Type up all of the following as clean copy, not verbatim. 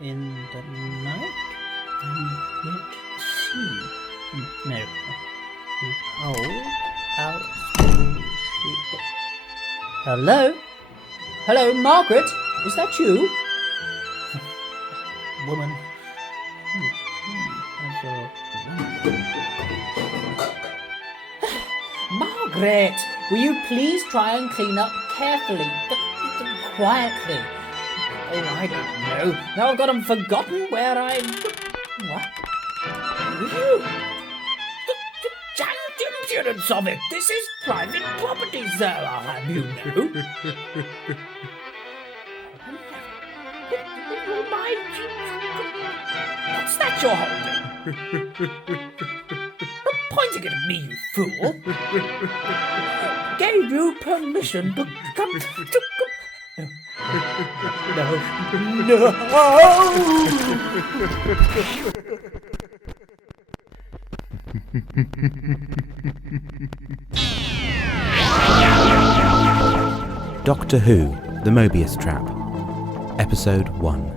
in the night, and yet see. No. Behold, how small she... Hello? Hello, Margaret? Is that you? Woman. Margaret, will you please try and clean up carefully, quietly? Oh, I don't know. Now I've got 'em forgotten where I... What? You? The impudence of it! This is private property, sir, I'll have you know. What's that you're holding? Not pointing it at me, you fool. Gave you permission to come to... Doctor Who, The Mobius Trap, Episode 1.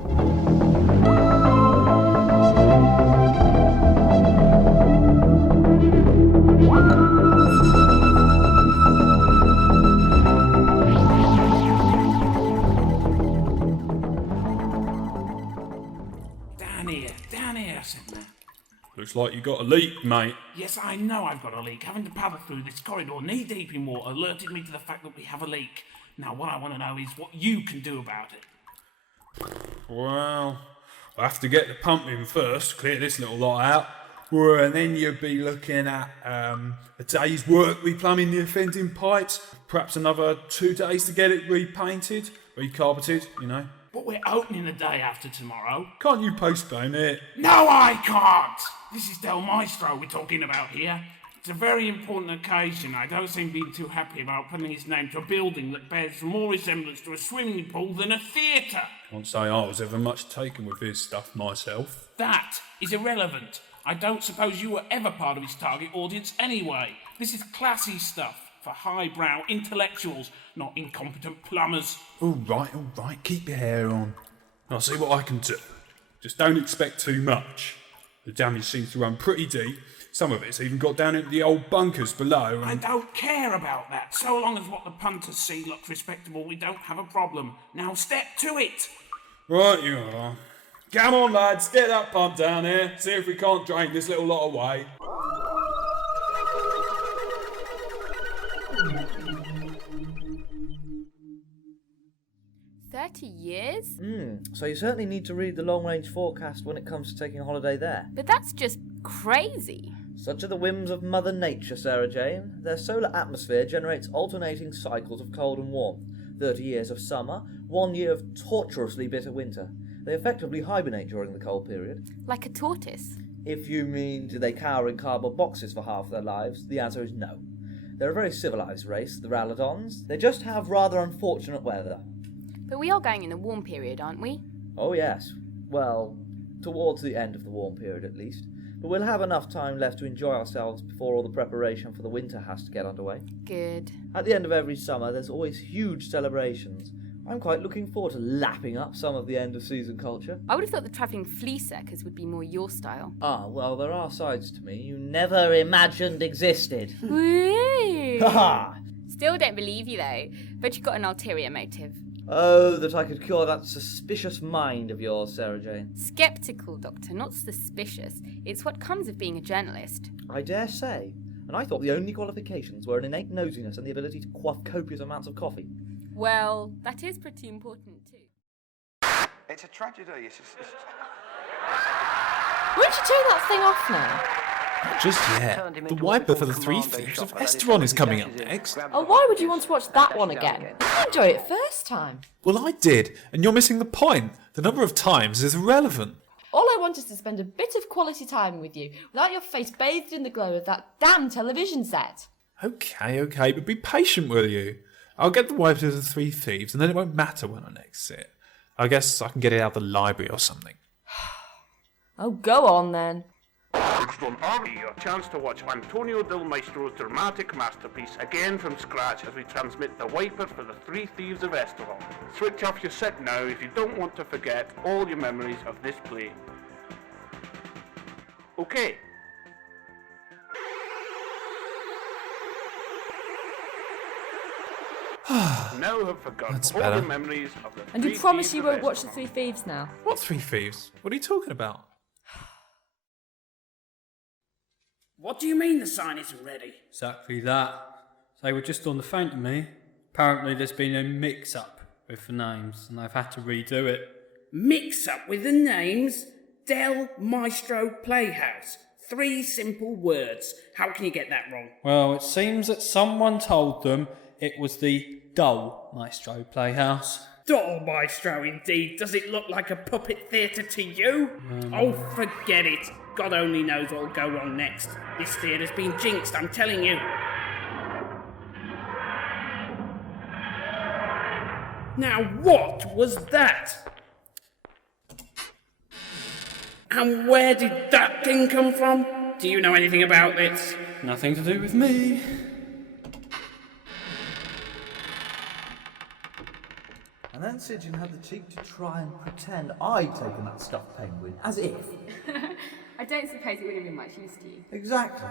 Down here, said Matt. Looks like you got a leak, mate. Yes, I know I've got a leak. Having to paddle through this corridor knee-deep in water alerted me to the fact that we have a leak. Now, what I want to know is what you can do about it. Well, I'll have to get the pump in first, clear this little lot out. Well, and then you'll be looking at a day's work replumbing the offending pipes, perhaps another 2 days to get it repainted, recarpeted, you know. But we're opening the day after tomorrow. Can't you postpone it? No, I can't! This is Del Meistro we're talking about here. It's a very important occasion. I don't seem to be too happy about putting his name to a building that bears more resemblance to a swimming pool than a theatre. Can't say I was ever much taken with his stuff myself. That is irrelevant. I don't suppose you were ever part of his target audience anyway. This is classy stuff for highbrow intellectuals, not incompetent plumbers. All right, keep your hair on. I'll see what I can do. Just don't expect too much. The damage seems to run pretty deep. Some of it's even got down into the old bunkers below. I don't care about that. So long as what the punters see looks respectable, we don't have a problem. Now step to it. Right you are. Come on, lads, get that pump down here. See if we can't drain this little lot away. 30 years? So you certainly need to read the long-range forecast when it comes to taking a holiday there. But that's just crazy. Such are the whims of Mother Nature, Sarah Jane. Their solar atmosphere generates alternating cycles of cold and warmth. 30 years of summer, 1 year of torturously bitter winter. They effectively hibernate during the cold period. Like a tortoise. If you mean, do they cower in cardboard boxes for half their lives? The answer is no. They're a very civilised race, the Ralladons. They just have rather unfortunate weather. But we are going in the warm period, aren't we? Oh yes. Well, towards the end of the warm period at least. But we'll have enough time left to enjoy ourselves before all the preparation for the winter has to get underway. Good. At the end of every summer, there's always huge celebrations. I'm quite looking forward to lapping up some of the end-of-season culture. I would have thought the travelling flea circus would be more your style. Ah, well, there are sides to me you never imagined existed. Woo! Ha-ha! Still don't believe you, though. But you've got an ulterior motive. Oh, that I could cure that suspicious mind of yours, Sarah Jane. Sceptical, Doctor, not suspicious. It's what comes of being a journalist. I dare say. And I thought the only qualifications were an innate nosiness and the ability to quaff copious amounts of coffee. Well, that is pretty important, too. It's a tragedy. It's Won't you turn that thing off now? Not just yet. The wiper for the Three Thieves of Esteron is coming up next. Oh, why would you want to watch that one again? I enjoyed it first time. Well, I did, and you're missing the point. The number of times is irrelevant. All I want is to spend a bit of quality time with you, without your face bathed in the glow of that damn television set. Okay, but be patient, will you? I'll get the wiper to the Three Thieves, and then it won't matter when I next see it. I guess I can get it out of the library or something. Oh, go on then. Next on your chance to watch Antonio Del Meistro's dramatic masterpiece again from scratch as we transmit The Wiper for the Three Thieves of Estevan. Switch off your set now if you don't want to forget all your memories of this play. Okay. Now have forgotten That's all better. the memories of the And Three you promise Thieves you of won't watch The Estevan. Three Thieves now? What three thieves? What are you talking about? What do you mean the sign isn't ready? Exactly that. They were just on the phone to me. Apparently there's been a mix-up with the names, and I've had to redo it. Mix up with the names? Del Maistro Playhouse. 3 simple words. How can you get that wrong? Well, it seems that someone told them it was the Del Maistro Playhouse. Del Maestro indeed. Does it look like a puppet theatre to you? Oh, forget it. God only knows what'll go wrong next. This theatre's been jinxed, I'm telling you. Now what was that? And where did that thing come from? Do you know anything about this? Nothing to do with me. And then Sidgeon had the cheek to try and pretend I'd taken that stuffed penguin, as if. I don't suppose it would have been much use to you. Exactly.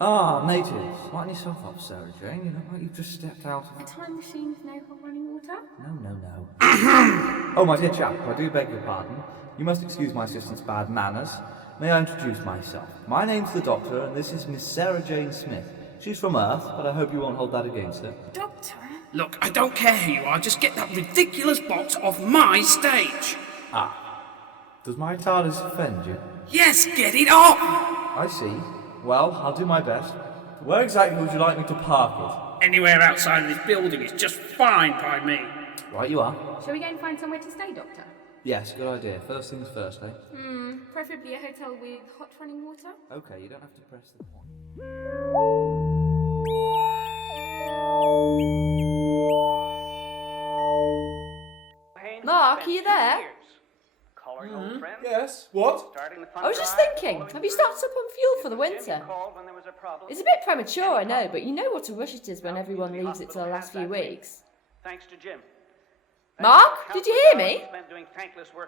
Ah, natives, lighten yourself up, Sarah Jane. You look like you've just stepped out A of... time machine with no hot running water? No. Oh, my dear chap, I do beg your pardon. You must excuse my assistant's bad manners. May I introduce myself? My name's the Doctor, and this is Miss Sarah Jane Smith. She's from Earth, but I hope you won't hold that against her. Doctor? Look, I don't care who you are, just get that ridiculous box off my stage! Does my TARDIS offend you? Yes, get it off! I see. Well, I'll do my best. Where exactly would you like me to park Anywhere outside of this building is just fine by me. it? Right you are. Shall we go and find somewhere to stay, Doctor? Yes, good idea. First things first, eh? Preferably a hotel with hot running water? Okay, you don't have to press the point. Mark, are you there? Yes. What? I was just thinking, have you stocked up on fuel for the winter? It's a bit premature, I know, but you know what a rush it is when everyone leaves it till the last few weeks. Thanks to Jim. Mark, did you hear me?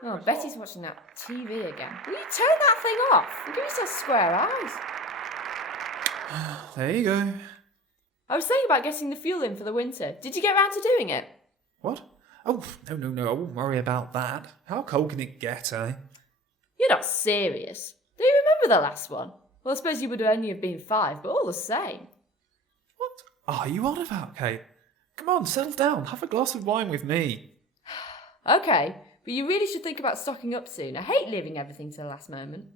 Oh, Betty's watching that TV again. Will you turn that thing off and give yourself square eyes? There you go. I was thinking about getting the fuel in for the winter. Did you get round to doing it? What? Oh, no, I won't worry about that. How cold can it get, eh? You're not serious. Do you remember the last one? Well, I suppose you would only have been 5, but all the same. What are you on about, Kate? Come on, settle down. Have a glass of wine with me. Okay, but you really should think about stocking up soon. I hate leaving everything to the last moment.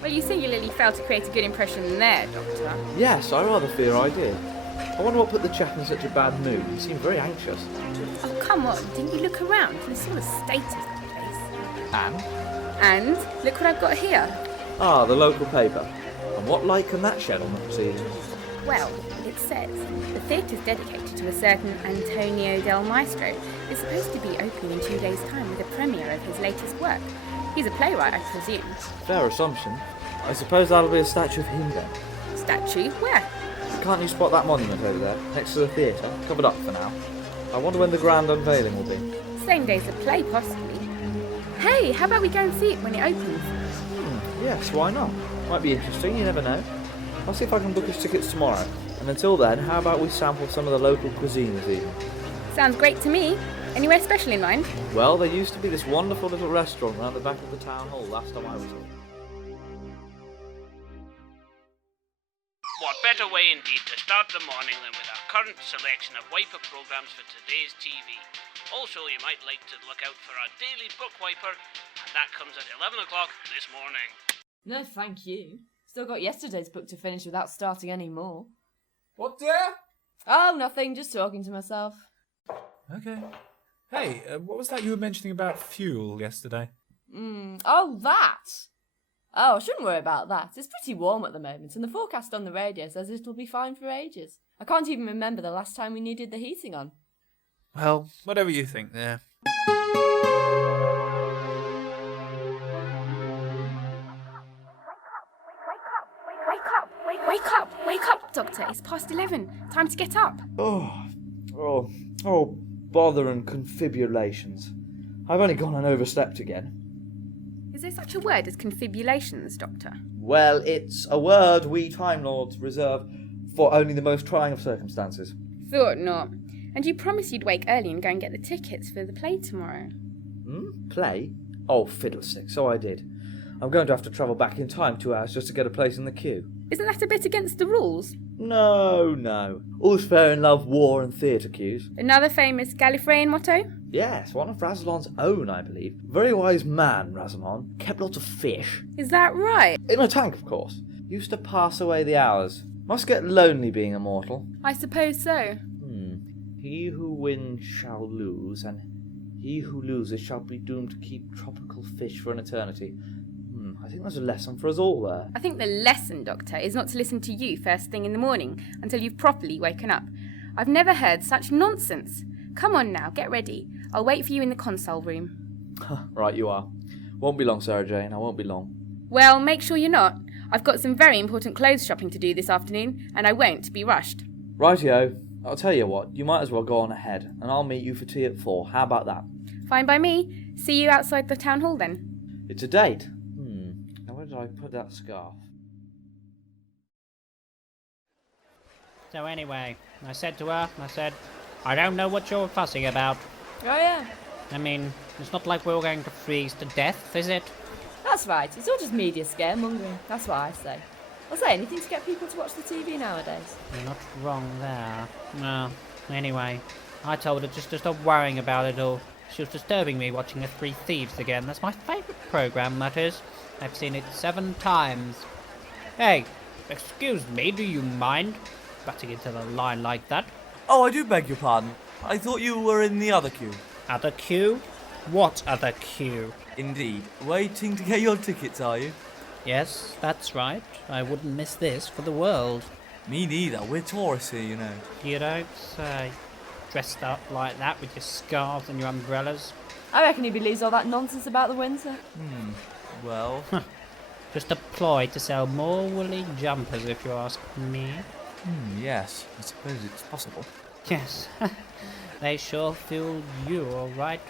Well, you singularly failed to create a good impression there, Doctor. Yes, I rather fear I did. I wonder what put the chap in such a bad mood. He seemed very anxious. Oh, come on, didn't you look around? You saw the state of the place. And? And look what I've got here. Ah, the local paper. And what light can that shed on the proceedings? Well, it says the theatre's dedicated to a certain Antonio Del Meistro. It's supposed to be opening in 2 days' time with a premiere of his latest work. He's a playwright, I presume. Fair assumption. I suppose that'll be a statue of him then. Statue? Where? Can't you spot that monument over there, next to the theatre? Covered up for now. I wonder when the grand unveiling will be. Same day as the play, possibly. Hey, how about we go and see it when it opens? Yes, why not? Might be interesting, you never know. I'll see if I can book us tickets tomorrow. And until then, how about we sample some of the local cuisine this evening? Sounds great to me. Anywhere special in mind? Well, there used to be this wonderful little restaurant around the back of the town hall last time I was here. What better way indeed to start the morning than with our current selection of Wiper programs for today's TV. Also, you might like to look out for our daily book wiper, and that comes at 11 o'clock this morning. No, thank you. Still got yesterday's book to finish without starting any more. What, dear? Oh, nothing, just talking to myself. Okay. Hey, what was that you were mentioning about fuel yesterday? Oh, that! Oh, I shouldn't worry about that. It's pretty warm at the moment, and the forecast on the radio says it'll be fine for ages. I can't even remember the last time we needed the heating on. Well, whatever you think there. up, Doctor. It's past 11. Time to get up. Oh, bother and confibulations. I've only gone and overslept again. Is there such a word as confibulations, Doctor? Well, it's a word we Time Lords reserve for only the most trying of circumstances. Thought not. And you promised you'd wake early and go and get the tickets for the play tomorrow. Play? Oh, fiddlesticks, so I did. I'm going to have to travel back in time 2 hours just to get a place in the queue. Isn't that a bit against the rules? No. All's fair in love, war and theatre queues. Another famous Gallifreyan motto? Yes, one of Ralladon's own, I believe. Very wise man, Ralladon. Kept lots of fish. Is that right? In a tank, of course. Used to pass away the hours. Must get lonely being immortal. I suppose so. He who wins shall lose, and he who loses shall be doomed to keep tropical fish for an eternity. I think there's a lesson for us all there. I think the lesson, Doctor, is not to listen to you first thing in the morning until you've properly woken up. I've never heard such nonsense. Come on now, get ready. I'll wait for you in the console room. Right, you are. Won't be long, Sarah Jane. I won't be long. Well, make sure you're not. I've got some very important clothes shopping to do this afternoon, and I won't be rushed. Rightio. I'll tell you what, you might as well go on ahead, and I'll meet you for tea at 4. How about that? Fine by me. See you outside the town hall then. It's a date. Now where did I put that scarf? So anyway, I said to her, I don't know what you're fussing about. Oh yeah. I mean, it's not like we're all going to freeze to death, is it? That's right. It's all just media scaremongering. That's what I say. I'll say anything to get people to watch the TV nowadays. You're not wrong there. No. Anyway, I told her just to stop worrying about it all. She was disturbing me watching The Three Thieves again. That's my favourite programme, that is. I've seen it 7 times. Hey, excuse me, do you mind butting into the line like that? Oh, I do beg your pardon. I thought you were in the other queue. Other queue? What other queue? Indeed. Waiting to get your tickets, are you? Yes, that's right. I wouldn't miss this for the world. Me neither. We're tourists here, you know. You don't say. Dressed up like that with your scarves and your umbrellas. I reckon he believes all that nonsense about the winter. Well... Just a ploy to sell more woolly jumpers, if you ask me. Yes, I suppose it's possible. Yes, they sure fooled you, all right.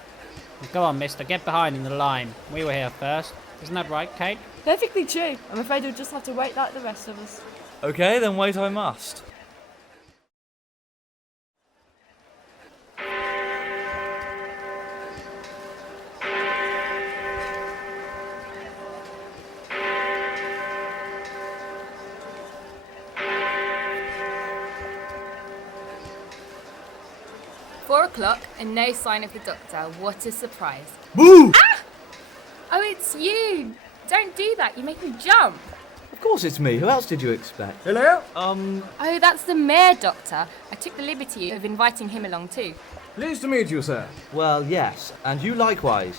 Go on, mister, get behind in the line. We were here first. Isn't that right, Kate? Perfectly true. I'm afraid we'll just have to wait like the rest of us. Okay, then wait I must. Four o'clock and no sign of the doctor. What a surprise. Boo! Ah! Oh, it's you. Don't do that. You make me jump. Of course it's me. Who else did you expect? Hello? Oh, that's the mayor, Doctor. I took the liberty of inviting him along too. Pleased to meet you, sir. Well, yes, and you likewise.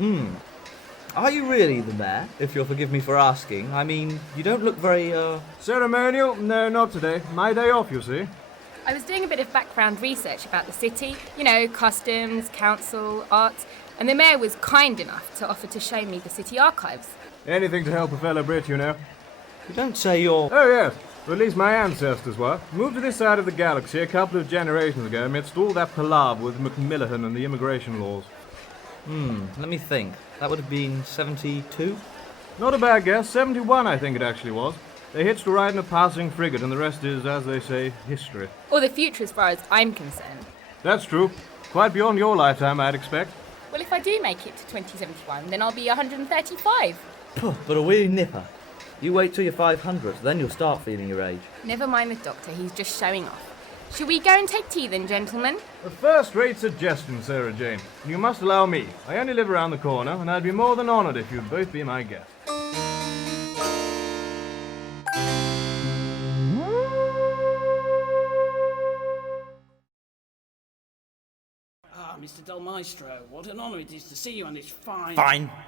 Are you really the mayor, if you'll forgive me for asking? I mean, you don't look very, Ceremonial? No, not today. My day off, you see. I was doing a bit of background research about the city. You know, customs, council, art. And the mayor was kind enough to offer to show me the city archives. Anything to help a fellow Brit, you know. You don't say you're... Oh, yes. Or at least my ancestors were. Moved to this side of the galaxy a couple of generations ago amidst all that palaver with Macmillan and the immigration laws. Let me think. That would have been 72? Not a bad guess. 71, I think it actually was. They hitched a ride in a passing frigate, and the rest is, as they say, history. Or the future as far as I'm concerned. That's true. Quite beyond your lifetime, I'd expect. Well, if I do make it to 2071, then I'll be 135. But a wee nipper. You wait till you're 500, then you'll start feeling your age. Never mind the doctor, he's just showing off. Shall we go and take tea then, gentlemen? A first-rate suggestion, Sarah Jane. You must allow me. I only live around the corner, and I'd be more than honoured if you'd both be my guests. Mr. Del Meistro, what an honour it is to see you on this fine...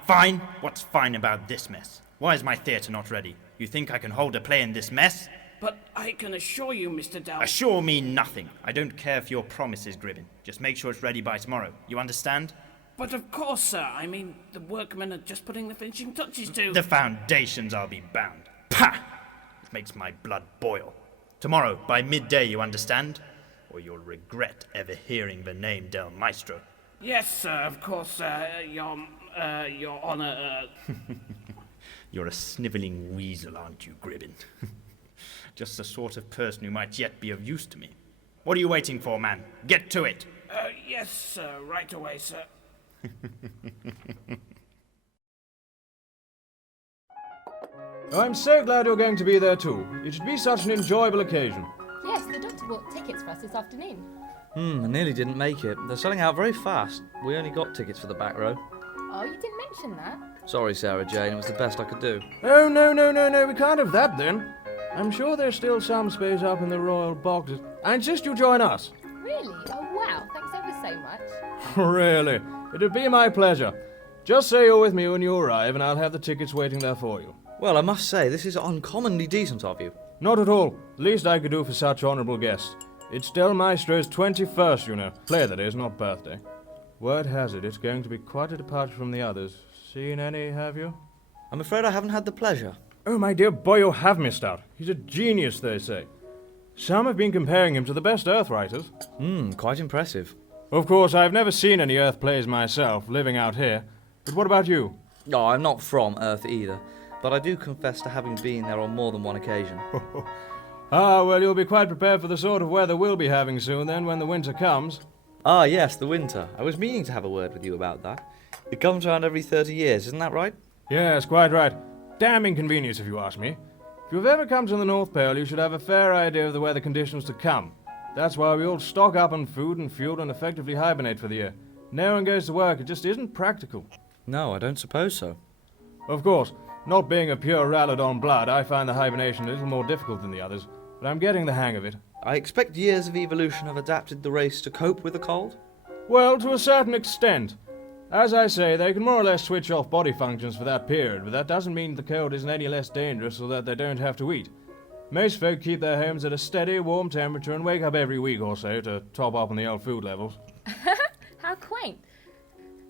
Fine? What's fine about this mess? Why is my theatre not ready? You think I can hold a play in this mess? But I can assure you, Mr. Del... Assure me nothing. I don't care if your promise is Gribbin. Just make sure it's ready by tomorrow. You understand? But of course, sir. I mean, the workmen are just putting the finishing touches to... The foundations, I'll be bound. Pah! It makes my blood boil. Tomorrow, by midday, you understand? Or you'll regret ever hearing the name Del Meistro. Yes, sir, of course, Your Honour, You're a snivelling weasel, aren't you, Gribbin? Just the sort of person who might yet be of use to me. What are you waiting for, man? Get to it! Yes, sir, right away, sir. I'm so glad you're going to be there too. It should be such an enjoyable occasion. Yes, the doctor bought tickets for us this afternoon. I nearly didn't make it. They're selling out very fast. We only got tickets for the back row. Oh, you didn't mention that? Sorry, Sarah Jane, it was the best I could do. Oh, no, we can't have that then. I'm sure there's still some space up in the royal boxes. I insist you join us. Really? Oh, wow, thanks ever so much. Really? It'd be my pleasure. Just say you're with me when you arrive and I'll have the tickets waiting there for you. Well, I must say, this is uncommonly decent of you. Not at all. Least I could do for such honourable guests. It's Del Maestro's 21st, you know. Play, that is, not birthday. Word has it, it's going to be quite a departure from the others. Seen any, have you? I'm afraid I haven't had the pleasure. Oh, my dear boy, you have missed out. He's a genius, they say. Some have been comparing him to the best Earth writers. Quite impressive. Of course, I've never seen any Earth plays myself, living out here. But what about you? No, I'm not from Earth either. But I do confess to having been there on more than one occasion. Ah, well, you'll be quite prepared for the sort of weather we'll be having soon then, when the winter comes. Ah, yes, the winter. I was meaning to have a word with you about that. It comes around every 30 years, isn't that right? Yes, quite right. Damn inconvenience, if you ask me. If you've ever come to the North Pole, you should have a fair idea of the weather conditions to come. That's why we all stock up on food and fuel and effectively hibernate for the year. No one goes to work, it just isn't practical. No, I don't suppose so. Of course, not being a pure Ralladon blood, I find the hibernation a little more difficult than the others, but I'm getting the hang of it. I expect years of evolution have adapted the race to cope with the cold? Well, to a certain extent. As I say, they can more or less switch off body functions for that period, but that doesn't mean the cold isn't any less dangerous or that they don't have to eat. Most folk keep their homes at a steady, warm temperature and wake up every week or so to top up on the old food levels. How quaint.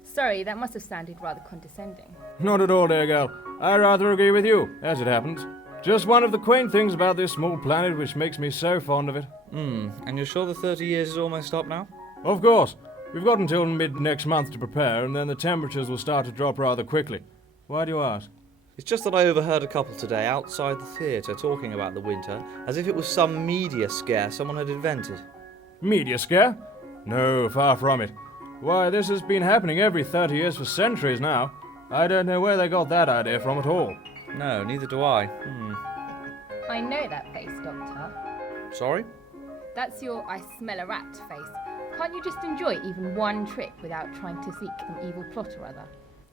Sorry, that must have sounded rather condescending. Not at all, dear girl. I rather agree with you, as it happens. Just one of the quaint things about this small planet which makes me so fond of it. And you're sure the 30 years is almost up now? Of course. We've got until mid-next month to prepare, and then the temperatures will start to drop rather quickly. Why do you ask? It's just that I overheard a couple today outside the theatre talking about the winter, as if it was some media scare someone had invented. Media scare? No, far from it. Why, this has been happening every 30 years for centuries now. I don't know where they got that idea from at all. No, neither do I. I know that face, Doctor. Sorry? That's your I smell a rat face. Can't you just enjoy even one trip without trying to seek an evil plot or other?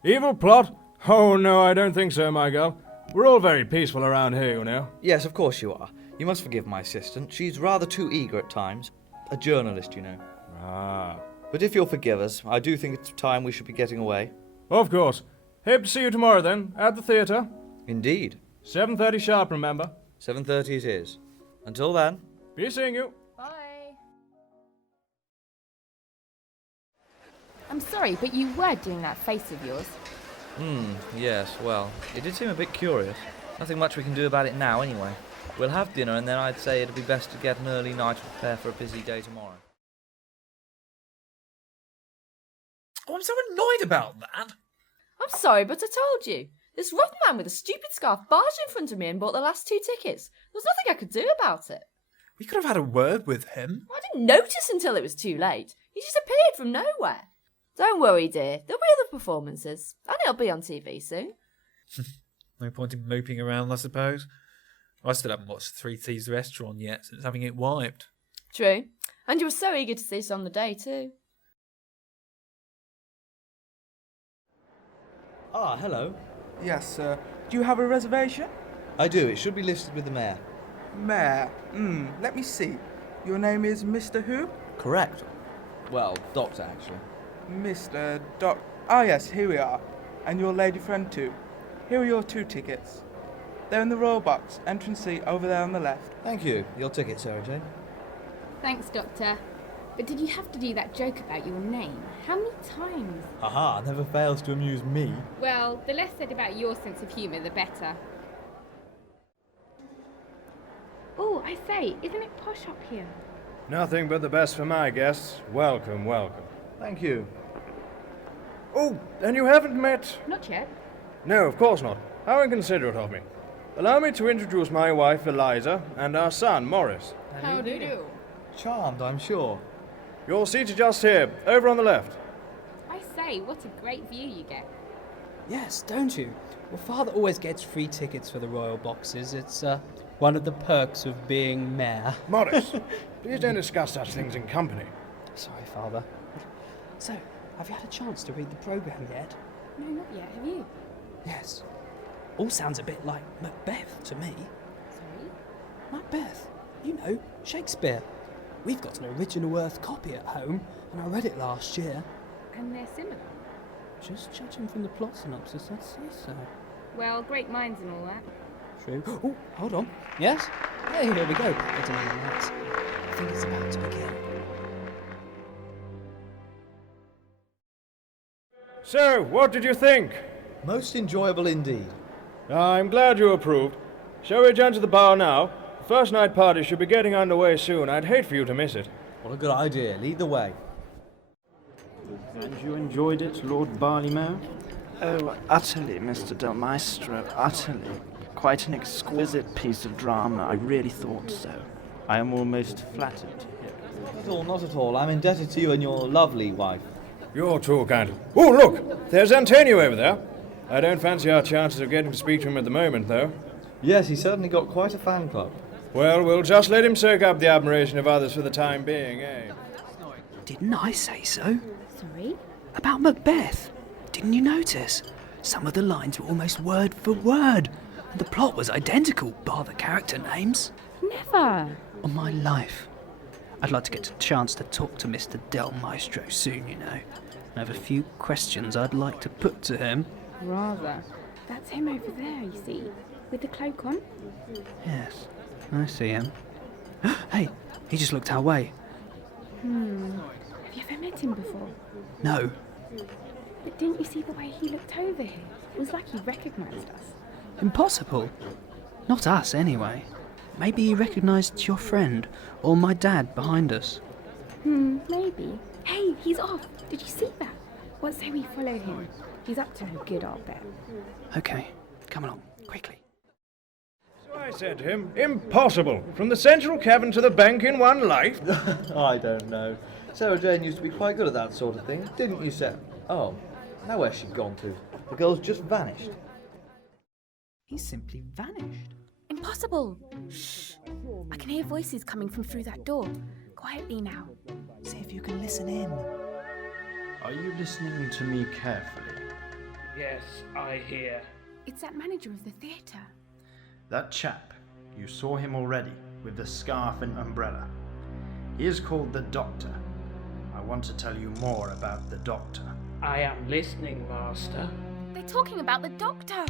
Evil plot? Oh, no, I don't think so, my girl. We're all very peaceful around here, you know. Yes, of course you are. You must forgive my assistant. She's rather too eager at times. A journalist, you know. Ah. But if you'll forgive us, I do think it's time we should be getting away. Of course. Hope to see you tomorrow, then, at the theatre. Indeed. 7:30 sharp, remember. 7:30 it is. Until then. Be seeing you. Bye. I'm sorry, but you were doing that face of yours. Yes, well, it did seem a bit curious. Nothing much we can do about it now, anyway. We'll have dinner, and then I'd say it'd be best to get an early night to prepare for a busy day tomorrow. Oh, I'm so annoyed about that. I'm sorry, but I told you. This rough man with a stupid scarf barged in front of me and bought the last 2 tickets. There was nothing I could do about it. We could have had a word with him. I didn't notice until it was too late. He just appeared from nowhere. Don't worry, dear. There'll be other performances, and it'll be on TV soon. No point in moping around, I suppose. I still haven't watched Three Thieves Restaurant yet since having it wiped. True. And you were so eager to see us on the day, too. Ah, hello. Yes, sir. Do you have a reservation? I do. It should be listed with the mayor. Mayor? Let me see. Your name is Mr. Who? Correct. Well, doctor, actually. Mr. Doc... Ah, yes, here we are. And your lady friend, too. Here are your 2 tickets. They're in the royal box, entrance seat over there on the left. Thank you. Your ticket, Sarah Jane. Thanks, Doctor. But did you have to do that joke about your name? How many times? Haha, never fails to amuse me. Well, the less said about your sense of humour, the better. Oh, I say, isn't it posh up here? Nothing but the best for my guests. Welcome, welcome. Thank you. Oh, and you haven't met... Not yet. No, of course not. How inconsiderate of me. Allow me to introduce my wife, Eliza, and our son, Morris. How do you do? Charmed, I'm sure. Your seats are just here, over on the left. I say, what a great view you get. Yes, don't you? Well, Father always gets free tickets for the royal boxes. It's one of the perks of being mayor. Morris, please don't discuss such things in company. Sorry, Father. So, have you had a chance to read the programme yet? No, not yet. Have you? Yes. All sounds a bit like Macbeth to me. Sorry? Macbeth? You know, Shakespeare. We've got an original Earth copy at home, and I read it last year. And they're similar. Just judging from the plot synopsis, I'd say so. Well, great minds and all that. True. Oh, hold on. Yes? Hey, here we go. Get in the lights. I think it's about to begin. So, what did you think? Most enjoyable indeed. I'm glad you approved. Shall we adjourn to the bar now? The first night party should be getting underway soon. I'd hate for you to miss it. What a good idea. Lead the way. And you enjoyed it, Lord Barleymow? Oh, utterly, Mr. Del Meistro, utterly. Quite an exquisite piece of drama. I really thought so. I am almost flattered to hear it. Not at all, not at all. I'm indebted to you and your lovely wife. You're too kind. Oh, look! There's Antonio over there. I don't fancy our chances of getting to speak to him at the moment, though. Yes, he's certainly got quite a fan club. Well, we'll just let him soak up the admiration of others for the time being, eh? Didn't I say so? Sorry? About Macbeth. Didn't you notice? Some of the lines were almost word for word. And the plot was identical, bar the character names. Never. On my life. I'd like to get a chance to talk to Mr. Del Meistro soon, you know. I have a few questions I'd like to put to him. Rather. That's him over there, you see, with the cloak on. Yes, I see him. Hey, he just looked our way. Have you ever met him before? No. But didn't you see the way he looked over here? It was like he recognised us. Impossible. Not us, anyway. Maybe he recognised your friend, or my dad behind us. Maybe. Hey, he's off. Did you see that? What say we follow him? He's up to no good, I'll bet. Okay, come along, quickly. So I said to him, impossible! From the central cavern to the bank in one life? I don't know. Sarah Jane used to be quite good at that sort of thing, didn't you, Sarah? Oh, now where's she gone to? The girl's just vanished. He simply vanished. Impossible! Shh! I can hear voices coming from through that door. Quietly now. See if you can listen in. Are you listening to me carefully? Yes, I hear. It's that manager of the theatre. That chap, you saw him already, with the scarf and umbrella. He is called the Doctor. I want to tell you more about the Doctor. I am listening, Master. They're talking about the Doctor!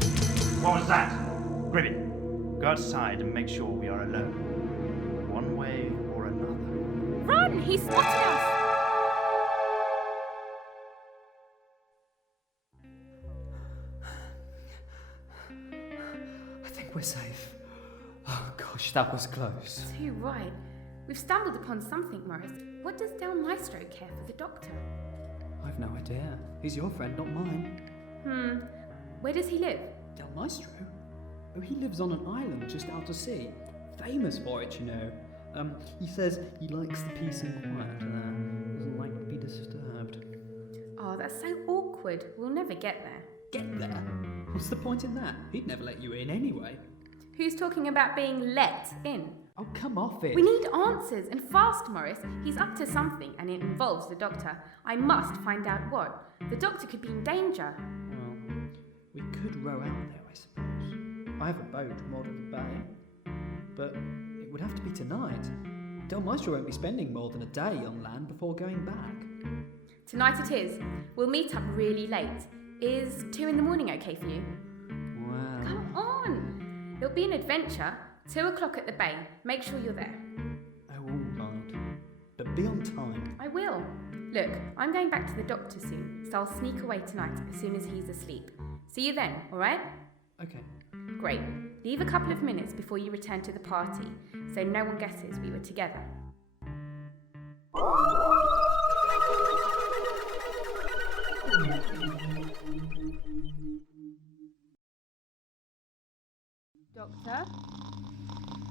What was that? Gribbin, go outside and make sure we are alone. One way or another. Run! He's spotted us! I think we're safe. Oh gosh, that was close. Too right. We've stumbled upon something, Morris. What does Del Meistro care for the Doctor? I've no idea. He's your friend, not mine. Where does he live? Del Meistro? Oh, he lives on an island just out to sea. Famous for it, you know. He says he likes the peace and quiet there. Doesn't like to be disturbed. Oh, that's so awkward. We'll never get there. Get there? What's the point in that? He'd never let you in anyway. Who's talking about being let in? Oh, come off it. We need answers, and fast, Morris. He's up to something, and it involves the Doctor. I must find out what. The Doctor could be in danger. Well, we could row out there, I suppose. I have a boat moored at the bay. But it would have to be tonight. Del Meistro won't be spending more than a day on land before going back. Tonight it is. We'll meet up really late. Is 2 a.m. okay for you? Wow. Come on! It'll be an adventure. 2 o'clock at the bay. Make sure you're there. Oh, all right. But be on time. I will. Look, I'm going back to the Doctor soon, so I'll sneak away tonight as soon as he's asleep. See you then, alright? Okay. Great. Leave a couple of minutes before you return to the party, so no one guesses we were together. Doctor?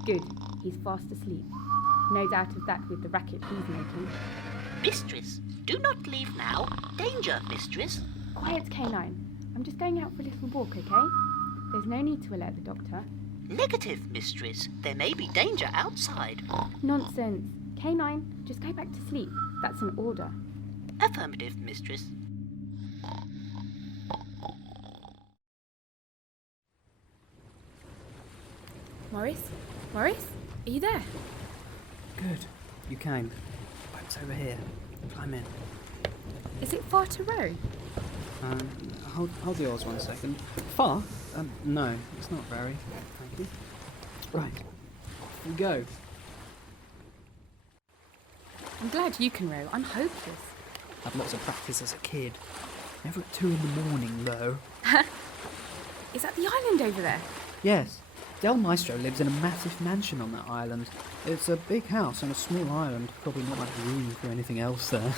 Good. He's fast asleep. No doubt of that with the racket he's making. Mistress, do not leave now. Danger, mistress. Quiet, K9. I'm just going out for a little walk, okay? There's no need to alert the doctor. Negative, mistress. There may be danger outside. Nonsense. K9, just go back to sleep. That's an order. Affirmative, mistress. Morris? Morris? Are you there? Good. You came. Boat's over here. Climb in. Is it far to row? Hold the oars 1 second. Far? No, it's not very. Thank you. Right. Off we go. I'm glad you can row. I'm hopeless. Had lots of practice as a kid. Never at 2 a.m, though. Is that the island over there? Yes. Del Meistro lives in a massive mansion on that island. It's a big house on a small island. Probably not much room for anything else there.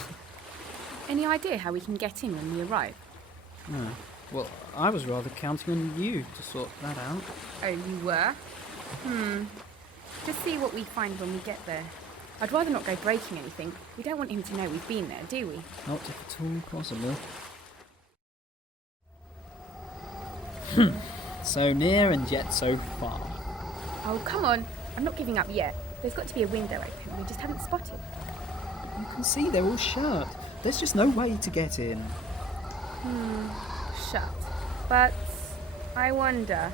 Any idea how we can get in when we arrive? No. Well, I was rather counting on you to sort that out. Oh, you were? Just see what we find when we get there. I'd rather not go breaking anything. We don't want him to know we've been there, do we? Not if at all possible. So near and yet so far. Oh, come on. I'm not giving up yet. There's got to be a window open. We just haven't spotted. You can see they're all shut. There's just no way to get in. Shut. But I wonder.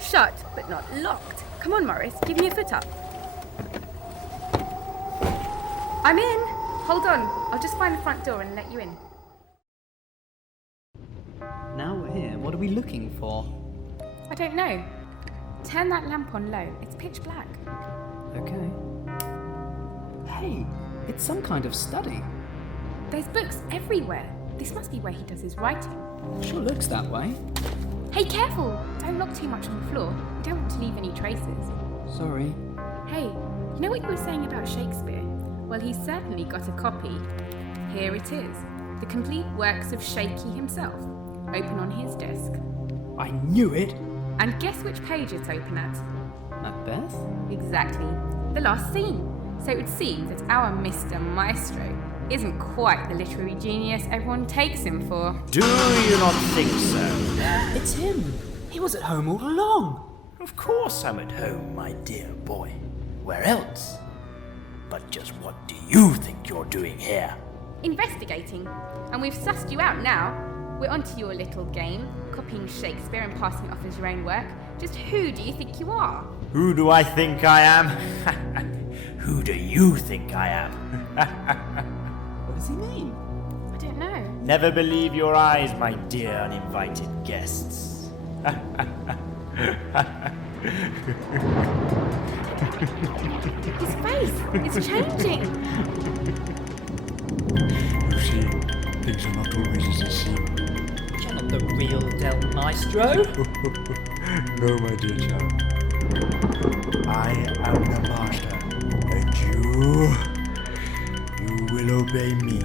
Shut, but not locked. Come on, Morris. Give me a foot up. I'm in. Hold on. I'll just find the front door and let you in. Now we're here. What are we looking for? I don't know. Turn that lamp on low. It's pitch black. Okay. Hey, it's some kind of study. There's books everywhere. This must be where he does his writing. Sure looks that way. Hey, careful! Don't look too much on the floor. We don't want to leave any traces. Sorry. Hey, you know what you were saying about Shakespeare? Well, he's certainly got a copy. Here it is. The complete works of Shaky himself. Open on his desk. I knew it! And guess which page it's open at? Macbeth? Exactly. The last scene. So it would seem that our Mr. Maestro isn't quite the literary genius everyone takes him for. Do you not think so? It's him! He was at home all along! Of course I'm at home, my dear boy. Where else? But just what do you think you're doing here? Investigating. And we've sussed you out now. We're onto your little game, copying Shakespeare and passing it off as your own work. Just who do you think you are? Who do I think I am? Who do you think I am? What does he mean? I don't know. Never believe your eyes, my dear uninvited guests. His face! It's changing! You see, things are not always as they seem. You're not the real Del Meistro. No, my dear child. I am the master, and you will obey me.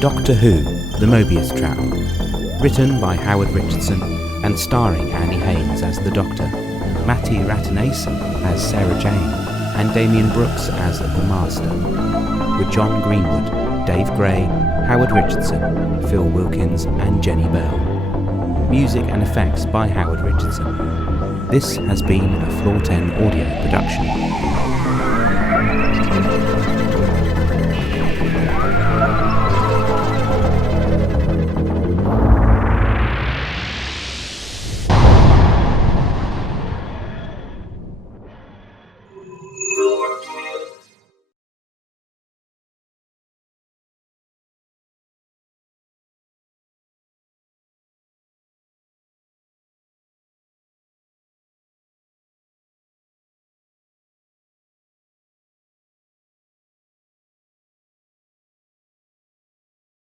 Doctor Who, The Mobius Trap. Written by Howard Richardson and starring Annie Haynes as the Doctor, Matty Ratanason as Sarah Jane, and Damien Brooks as the Master. With John Greenwood, Dave Gray, Howard Richardson, Phil Wilkins and Jenny Bell. Music and effects by Howard Richardson. This has been a FloorTen audio production.